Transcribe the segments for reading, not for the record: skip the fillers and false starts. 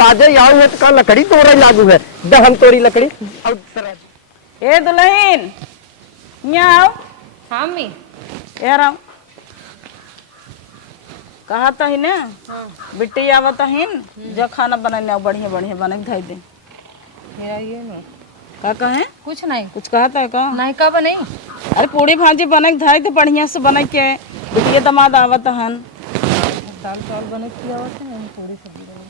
आज आओ है तो का लकड़ी तोड़ा लागू है दहन तोड़ी लकड़ी। ए दुल्हन यहाँ आओ। हाँ मी यार आओ कहा था ही ना। बिट्टी आवत हिन जो खाना बनाने आओ बढ़िया बढ़िया बना के धाई दे। मेरा ये नहीं का कहे कुछ नहीं कुछ कहा था का नहीं का बने अरे पूड़ी भाजी बना के धाई दे बढ़िया से बना के बिटिया दामाद आवत हन। दाल चावल बने किया हुआ था थोड़ी सब्जी बने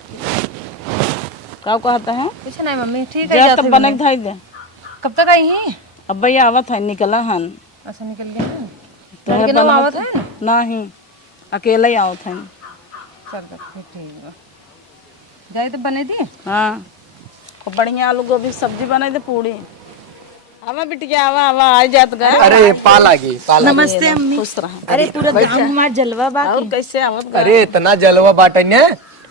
का कहता है कुछ नहीं मम्मी ठीक है जा जाते तब बना के धाई दे। कब तक आई हैं? अब भैया आवत है निकला हन अच्छा निकल गए हैं तो लड़के ना आवत है ना नहीं अकेले ही आवत है। चल फिर ठीक है जाए तो बने दिए। हाँ खूब बढ़िया आलू गोभी सब्जी बनाई दे पूड़ी। आवा बिटिया आवा आवा आ जात गए। अरे पाल आ गई नमस्ते अम्मी खुश रहा। अरे पूरा गांव हमार जलवा बा और कैसे आवत गए? अरे इतना जलवा बाटे ने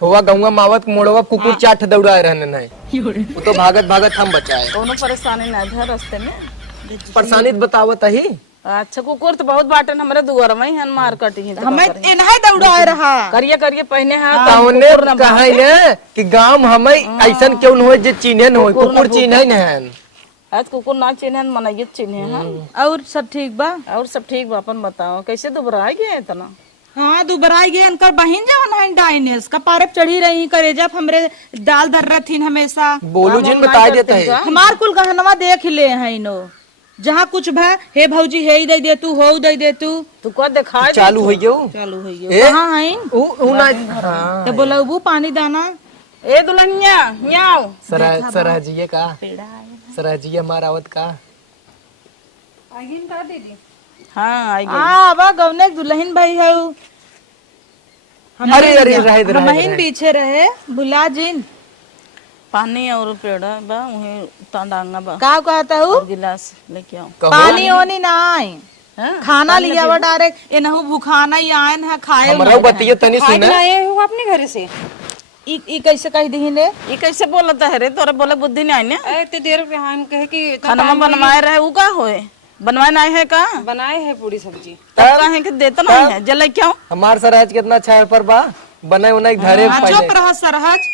हुआ गौवा मावत मोड़वा कुकुर चाट दौड़ा रहने नहीं वो तो भागत भागत हम बचाए। दोनों परेशानी ना था रास्ते में परेशानी बतावत ही। अच्छा कुकुर तो बहुत बाटन हमरे दुआर में हन मार कटी है हमें इन्हें दौड़ा रहा करिए करिए पहने हां तावने कहे ने कि गांव हमें ऐसन क्यों न हो जे चिन्हे न हो कुकुर चिन्हे न है। आज कुकुर ना चिन्हे मनाइए चिन्हे हन। और सब ठीक बा और सब ठीक बा अपन बताओ कैसे दुबरा गए इतना। हाँ दुबराई गए इनकर बहन जवन है डाइनेस का पारप चढ़ी रही करेजा हमरे डाल दर रथीन हमेशा बोलू जिन बता देता है हमार कुल गहनवा देख ले है इनो जहाँ कुछ भा हे भौजी हे दे दे तू हो दे दे तू को दिखा चालू हो गयो चालू हो गयो कहाँ है ऊ ना हां तो बोला वो पानी दाना ए दुल्हनिया याओ सराजिए का सराजिए मारावत का आगिन का दे दी हां आई गई। आवा गवने दुल्हन भाई है अरे अरे रहे महीन पीछे रहे भुला जिन पानी और पेड़ा बा वही तांडांगा बा का कहता हूँ और गिलास लेके आओ। पानी ओनी ना आई हां खाना लिया वो डायरेक्ट एनहु भूखाना ही आयन है खाए हमरा बतियो तनी सुना आए हो अपने घर से ई कैसे कह दी ने ये कैसे बोलता है रे तोरे बोले बुद्धि नहीं आई ने इतने देर पे हम कहे कि खाना बनवाए रहे ऊ का होए बनवाए नहीं है का बनाए है पूरी सब्जी तब कहे कि देता नहीं है जले क्यों हमार सराज कितना अच्छा है पर बा बने उन्हें घरे चुप रह सरहज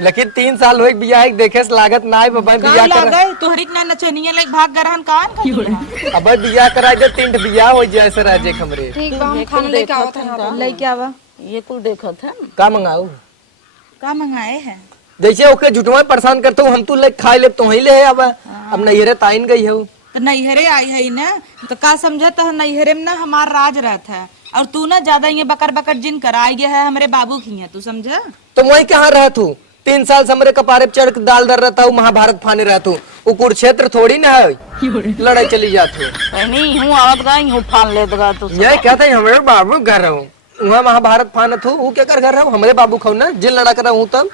लेकिन 3 साल हो बियाह देखे से लागत ना है बाबा बियाह कर गए तोहरी ना नचनिया लाइक भाग गरहन कान अब बियाह कराए दे 3 बियाह हो जाए सराजे हमरे ठीक बा हम खाना लेके आवत हैं लेके आवा ये कुल देखत है का मंगाऊ का मंगाए हैं जैसे ओके झुटवा परेशान करते हो हम तू ले खाए ले तो ही ले अब नैहरे ताइन गई है तो नैहरे आई है ना तो का समझत है नैहरे में ना हमार राज रहता है और तू ना ज्यादा ये बकर बकर जिन कराई गया है हमारे बाबू की है तू समझा तो वही कहाँ रह तू 3 साल से हमरे कपारे चढ़ के दाल दर रहता हूँ महाभारत फाने रहता हूँ वो कुरुक्षेत्र थोड़ी ना है लड़ाई चली जाती है नहीं हूँ आवत गई हूँ फान ले दगा तू यही कहते हैं हमारे बाबू घर रहूँ वहाँ महाभारत फानत हूँ वो क्या कर घर रहूँ हमारे बाबू खाऊ ना जिन लड़ा कर हूँ तब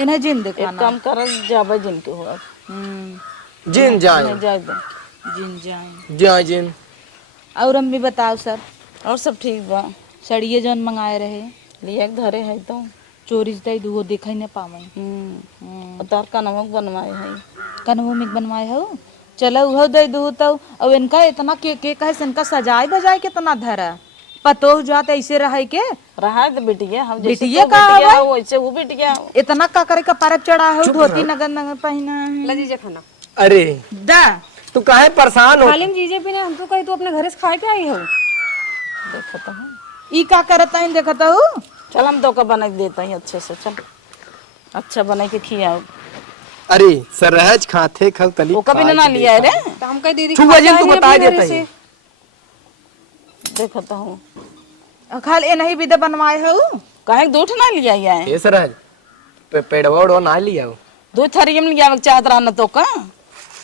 इन्हें जिन एक दिखाना काम कर जाबे जिन के हो जिन जाए जाए दे जिन जाए जाए जिन और अम्मी बताओ सर और सब ठीक बा सड़िए जौन मंगाए रहे लिया के धरे है तो चोरी से दुगो देखा ही न पावे तार का नमक बनवाए है कन्हू में बनवाए हो चलो उहो दे दू तो अब इनका इतना के कहे से इनका सजाए बजाए कितना धरा पतो जात ऐसे रहे के रहा तो बिटिया हम जैसे बिटिया तो का बिटिया हवा? हो वैसे वो बिटिया हो। इतना का करे का पारप चढ़ा हो धोती नगर नगर पहना है लीजिए खाना अरे दा तू काहे परेशान हो खाली में जीजे पीने हम तो कहीं तो अपने घर से खा के आई हो देखता हूँ ई का करता है देखता हूँ चल हम तो का बना के देता है अच्छे से चल अच्छा बना के खियाओ। अरे सरहज खाते खल तली वो कभी ना लिया है रे तो हम कह दीदी छुआ जिन तू बता देता है देखता हूँ खाली ए नहीं विदा बनवाए हो कहे दूठ ना लिया है ये सरहज पेड़वा उड़वा ना लिया दो थरी में लिया चाहत रहा न तो का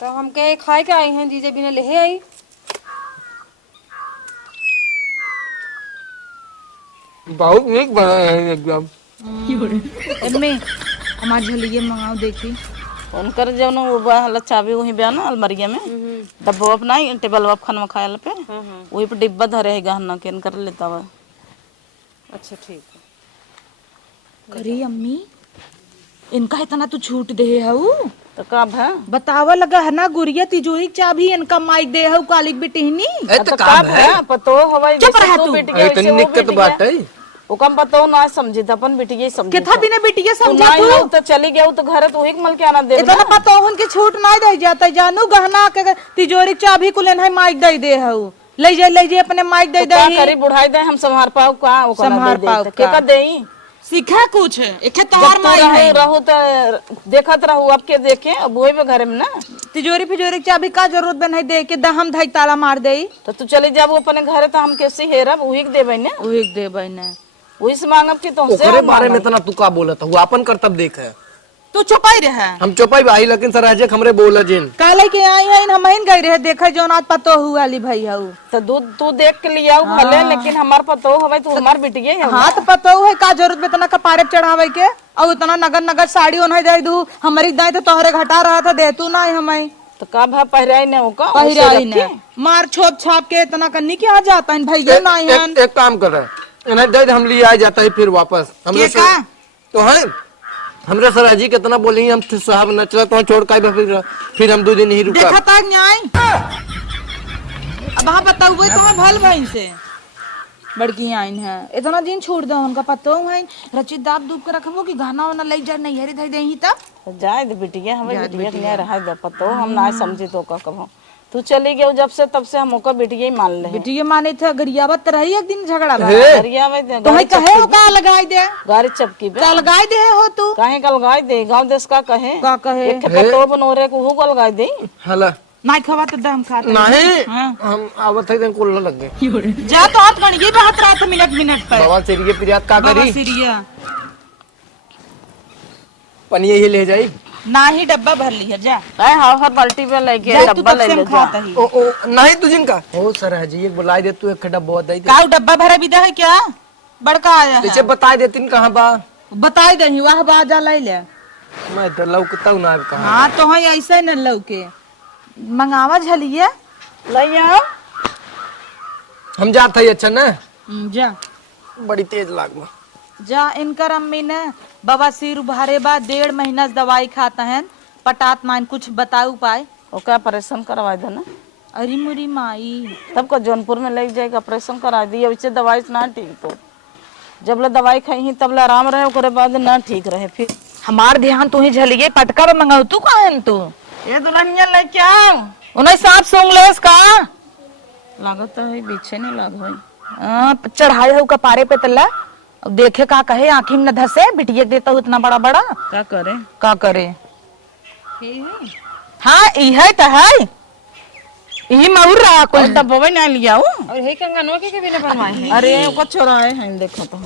तो हम कहे खाए के आई हैं जीजे बिना ले आई बहुत नीक बना है एकदम एम्मे हमार झलिए मंगाओ देखी उनकर जौन वाला चाबी वही बया ना अलमारिया में डब्बा अपना टेबल खाना खाए पे वही पे डिब्बा धरे है गहना के कर लेता हुआ। अच्छा ठीक है करी अम्मी इनका इतना तू छूट दे हऊ तो कब है बतावा लगा है ना गुड़िया तिजोरी चाबी इनका माइक दे हऊ कालिक बिटिहनी ए तो काम है पतो हवाई चुप रह तू। इतनी निकट बात है ओकम पतो ना समझी था अपन बिटिया ही समझी केथा बिना बिटिया समझा तू तू तो चली गया तो घर तो एक मल के आना दे इतना पता उनकी छूट नहीं दे जाता जानू गहना के तिजोरी के चाबी को लेना है माइक दे दे हऊ ले जाए अपने माइक दे दे का करी बुढ़ाई दे हम संभार पाओ का ओ संभार पाओ के का देई सीखा कुछ एके तोहार जब माई है रहू तो देखत रहू अब के देखे अब वही में घर में ना तिजोरी फिजोरी के चाबी का जरूरत बे नहीं दे के हम धाई ताला मार देई तो तू चली जाबू अपने घरे तो हम कैसे हेरब वही के देबै ने वही देबै ने वही से मांगब कि तुमसे ओकरे बारे में इतना तू का बोलत हूँ अपन कर्तव्य देख है तू चुपाई रहे हम चौपाई भाई लेकिन सर राजे हमरे बोला जिन काले के आई है हम ही गई रहे देखे जो ना पतो हुआ ली भाई हऊ तो दूध तू देख के लिया भले लेकिन हमार पतो हवे तू हमार बिटिया है हाँ तो पतो है का जरूरत बे इतना कपारे चढ़ावे के और इतना नगर नगर साड़ी नहीं दे दू हमारी दाई तो तोहरे घटा रहा था दे तू ना हमें तो का भा पहराई ने ओका पहिराई ने मार छोप छाप के इतना करनी के आ जाता है भैया ना एक काम कर रहा है इन्हें दे हम लिए आ जाता है फिर वापस हमरे के का तो है हमरे सराजी कितना बोलेंगे हम साहब न चला तो छोड़ का फिर हम 2 दिन ही रुका देखा तक न्याय अब हाँ बताओ वो तुम्हें भल भाई से बड़की आइन है इतना दिन छोड़ दो उनका पतो है रचित दाब दूब के रखबो कि गाना वाना ले जा नहीं हरी धई देही तब जाए दे बिटिया हमें बिटिया के रहा दे पतो हम ना समझी तो का कहो तू चली गई जब से तब से हम ओका बिटिया ही मान ले बेटी माने थे गरियावत रही एक दिन झगड़ा बा गरिया में तो है कहे हो का लगाई दे गाड़ी चपकी बे का लगाई दे हो तू काहे का लगाई दे गांव देश का कहे का कहे एक पतो बनोरे को हु को लगाई दे हला नहीं खवा तो दम खाते नहीं हम आवत है कुल लग गए जा तो हाथ गण ये बात रहा था मिनट मिनट पर बाबा से प्रियात का बाबा करी सीरिया पनिया ही ले जाई ना ही डब्बा भर लिया जा काहे हर बाल्टी पे लेके जा तू डब्बा तब ले से ले हम जा खाता ही ओ नहीं तुझिन का ओ सर जी एक बुलाई दे तू एक डब्बा दे दे का डब्बा भरा भी है क्या बड़का आया है पीछे बता देतीन कहां बा बताई दही वाह बाजा ले ले मैं तो लौकता ना कहां हाँ तो है ऐसे न लौके मंगावा झलिए ले आओ हम जात है अच्छा ना जा बड़ी तेज लागमा जा इनकर अम्मी ने बाबा सिर उभारे बा 1.5 महीना से दवाई खाता है पटात मान कुछ बताऊ पाए ओका ऑपरेशन करवा दे ना अरे मुरी माई तब को जौनपुर में ले जाएगा ऑपरेशन करा दी वैसे दवाई से ना ठीक तो जब ले दवाई खाई ही तब ले आराम रहे ओकरे बाद ना ठीक रहे फिर हमार ध्यान तू ही झलिए पटका में मंगाऊ तू कहाँ है तू ये दुल्हनिया लेके आओ उन्हें सांप सूंघ ले इसका लागत है पीछे नहीं लाग भाई चढ़ाए हो कपारे पे तल्ला अब देखे का कहे आँखी में न धसे बिटिया देता हूँ इतना बड़ा बड़ा क्या करे का करे हाँ यही तो है यही मऊर रहा कोई डब्बा नहीं लिया और हे कंगनवा के बिना बनवाए हैं अरे को चोराए हैं देखो तो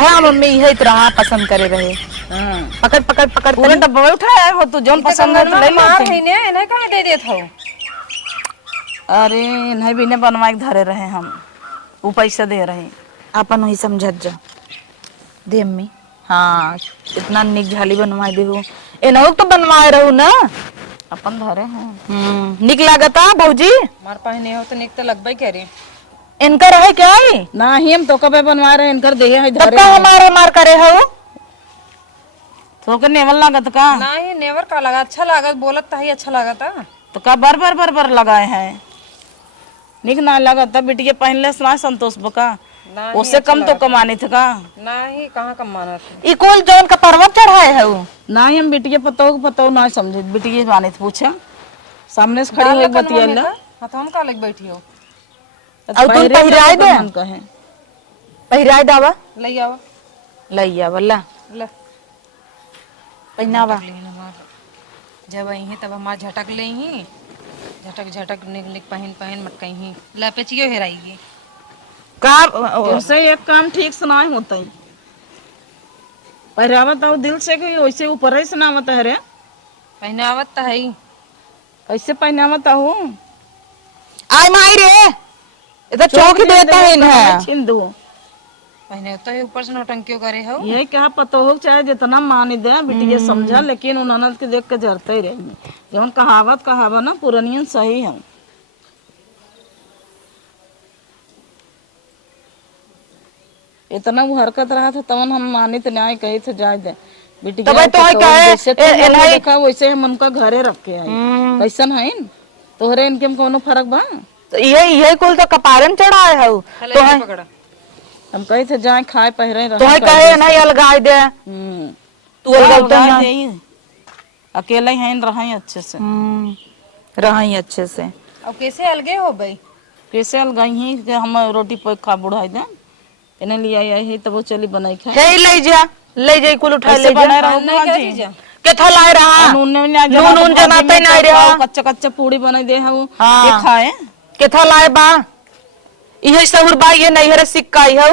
हाँ मम्मी यही तो रहा पसंद करे रहे हां पकड़ पकड़ पकड़ पूरे डब्बा उठाया हो तू जौन पसंद है तो ले मार ले है ने इन्हें कहां दे देत हो अरे इन्हें भी ने बनवाए के धरे रहे हम वो पैसा दे रहे अपन वही समझत जा दे अम्मी हाँ इतना निक झाली बनवाई दे एनहु तो बनवाए रहू ना अपन धरे हैं निक लागता भौजी मार पहने हो तो निक तो लगबई करे इनका रहे क्या है ना ही हम तो कबे बनवा रहे इनकर दे है तब धरे का हमारे मार करे हो तो के नेवल लागत का ना ये नेवर का लगा अच्छा लागत बोलत त ही अच्छा लागता तो का बार बार लगाए हैं निक ना लागत बिटिया पहनले से ना संतोष बका ना उससे कम तो कमानी थे का ना ही कहां कम मानत ई कुल जौन का पर्वत चढ़ाए है ना ही हम बिटिया पतो ना समझे बिटिया जाने थे पूछा सामने से खड़ी हो बतियाला हां तो हम का लग बैठी हो और तुम पहिराए दे कहे पहिराए दावा ले आओ लइया वल्ला ले पहनावा जब आई है तब हमार झटक ले ही झटक झटक निक निक पहन पहन मटकई ही ले पेचियो हेराई का उससे एक काम ठीक से ना होता है पहरावत हो दिल से कि वैसे ऊपर ही से ना होता है रे पहनावत त है कैसे पहनावत हो आय माई रे ये तो चौक देता है इन्हें छिंदू पहने तो है ऊपर से नौटंकियों करे हो यही कहा पतो हो चाहे जितना मान दे बिटिया समझा लेकिन उन्होंने के देख के जरते ही रही जब कहावत ना पुरानियन सही है इतना वो हरकत रहा था तवन हम मानित न्याय कही थे जाए दे बिटिया तो तो जैसे देखा वैसे हम उनका घरे रख के आई कैसन है तोहरे इनके में कोनो फर्क बा तो ये कुल तो कपारे में चढ़ाए हो तो है पकड़ा हम कही थे जाए खाए पहरे तो है कहे नहीं अलगाई दे तू अलगाई अकेले हैं रहे अच्छे से रही अच्छे से। अब कैसे अलगे हो भाई? कैसे अलगाई ही कि हम रोटी पे खा बुढ़ाई दे इन्हें ले आई है तब वो चली बनाई खा हे ले जा कुल उठा ले बना जा रहा नहीं क्या चीज केथा लाए रहा नून नून जनाते नहीं रहा कच्चा कच्चा पूड़ी बना दे है वो हाँ। ये खाए केथा लाए बा इहे सहूर बा ये नहीं हरे सिक्का ही है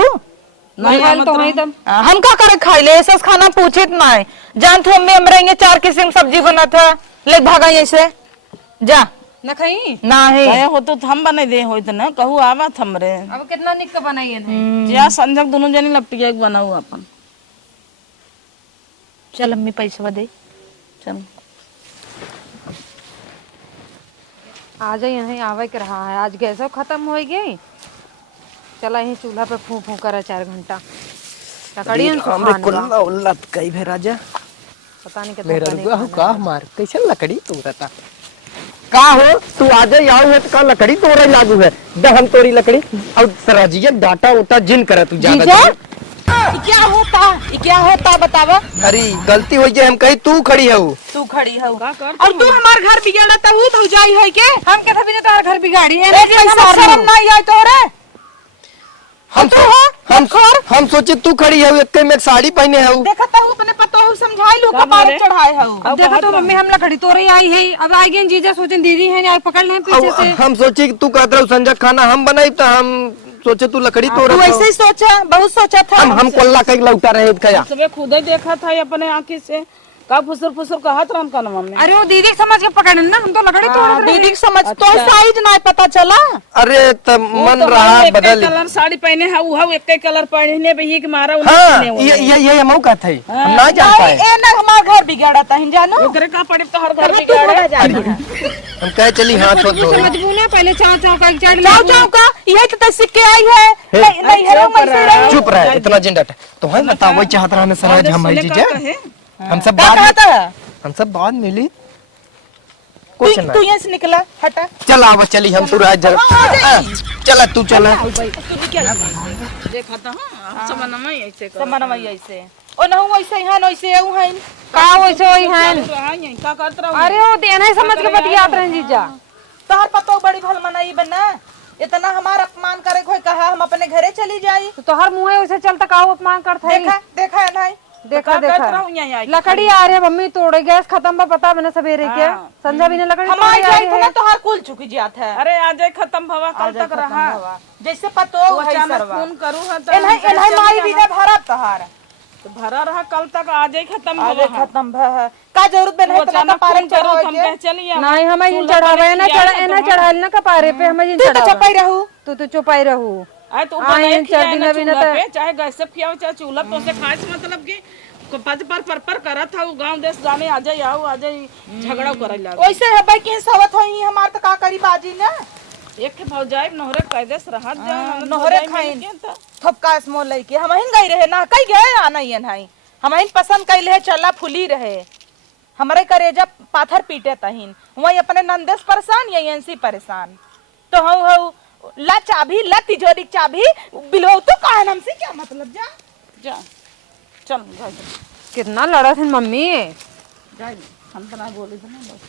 नहीं खाइल तो है तब। हम का करे खाई ले ऐसा खाना पूछे ना है जान तो हम रहेंगे 4 किस्म सब्जी बना था ले भागा ऐसे जा न खाई नहीं कहे हो तो हम बने दे हो इतना कहू आवा हमरे अब कितना निक का बनाई है जा संजक दोनों जनी लपटिया के बनाऊ अपन चल अम्मी पैसा दे चल आज यहीं आवे के रहा है। आज गैस खत्म हो गई। चला यहीं चूल्हा पे फूं फूं करे 4 घंटा लकड़ियन से हमरे खान बा। कुल्ला उल्ला कई भे राजा पता नहीं कितना मेरा बने रुआ हो का मार कैसे लकड़ी तोड़ता का हो तू आज आओ है तो का लकड़ी तोड़े लागू है दहम तोड़ी लकड़ी और सराजिया डाटा उटा जिन करे तू ज्यादा क्या होता बतावा अरे गलती हो गई हम कही तू खड़ी है तू खड़ी है और तू हमार घर बिगाड़ता हूँ तो जाई है के हम के भी तार घर बिगाड़ी है शर्म नहीं आई तोरे हम सोचे तू खड़ी है एक में साड़ी पहने है देखता हूँ अपने पतो हूँ समझाई लू कपार चढ़ाए है देखा तो मम्मी हम लकड़ी तोड़े आई है। अब आई गई जीजा सोचे दीदी है आए पकड़ ले पीछे से। हम सोचे कि तू कहत रहा संजय खाना हम बनाई तो हम सोचे तू लकड़ी तोड़ तू ऐसे ही सोचा बहुत सोचा था हम कोल्ला कई लौटा रहे खया सबे खुद ही देखा था अपने आंखी से का फुसर फुसर कहत रहन का मम्मी अरे वो दीदी समझ के पकड़ ना हम तो लकड़ी तोड़ रहे। दीदी समझ तो साइज ना पता चला अरे तब मन रहा बदल कलर साड़ी पहने है वो एक कलर पहने भैया के मारा हाँ ये मौका था हम ना जान पाए ए ना हमार घर बिगाड़ा था जानो ओकरे का पड़े तो हर घर बिगाड़े हम कहे चली हाथ धो दो समझबू ना पहले चाव चाव का चाट जाओ का ये तो सिक्के आई है नहीं है चुप रहे इतना जिंदा तो है बता वही चाहत रहा हमें सराज हम भाई जी हम सब क्या बाद कहता है हम सब बाद मिली कुछ ना तू यहाँ से निकला हटा चल आवा चली हम तू राज चला तू चला देखा था हां समन में ऐसे कर समन में ऐसे ओ ना वैसे यहाँ वैसे आऊ है का वैसे वही है। का करत रहो अरे वो देना समझ के बतियात रहे जीजा। तोहर पतो बड़ी भल मनाई बना इतना हमार अपमान करे कोई कहा हम अपने घरे चली जाई तो हर मुंह वैसे चलता का अपमान करता है। देखा है नहीं देखा करत देखा रहो यहां लकड़ी आ रहे मम्मी तोड़े गैस खत्म बा पता मैंने सवेरे के संध्या भी ने लकड़ी हम आई जाई तो ना तोहर कुल चुकी जात है अरे आज खत्म भवा कल तक रहा जैसे पतो है अचानक सरवा फोन करूं है एनहाई माई भी भरा तोहार तो भरा रहा कल तक आज ही खत्म आगे खत्म भ का जरूरत बे नहीं तो पारे करो हम कह चलिए नहीं हमें जिन चढ़ावे ना चढ़ाल ना कपारे पे हमें जिन तू तो चढ़ावे चपाई रहू तू चुपाई रहू आए तो हाँ, बनाए इन खिलाए चढ़ी ना नबी ना चूल्हा तो- पे, चाहे गैस से खियाओ चाहे चूल्हा पे उसे खाए से मतलब कि पज पर करा था गांव देश जाने आ जाए आओ आ जाए झगड़ा करे लगा वैसे है भाई के सवत होई हमार तो का करी बाजी ना एक के भौजाई नोहरे कायदे से रहा जाए नोहरे खाइन थपका स्मो लई के हम हिन गई रहे ना कई गए आना ही नहीं हम हिन पसंद कैले है चला फुली रहे हमारे करेजा पाथर पीटे तहिन वही अपने नंदेश परेशान यही एनसी परेशान तो हऊ ला चाबी ला तिजोरी चाबी बिलो तो कहन हमसे क्या मतलब जा चल कितना लड़ा थे मम्मी जाए हम तो ना बोले थे ना बस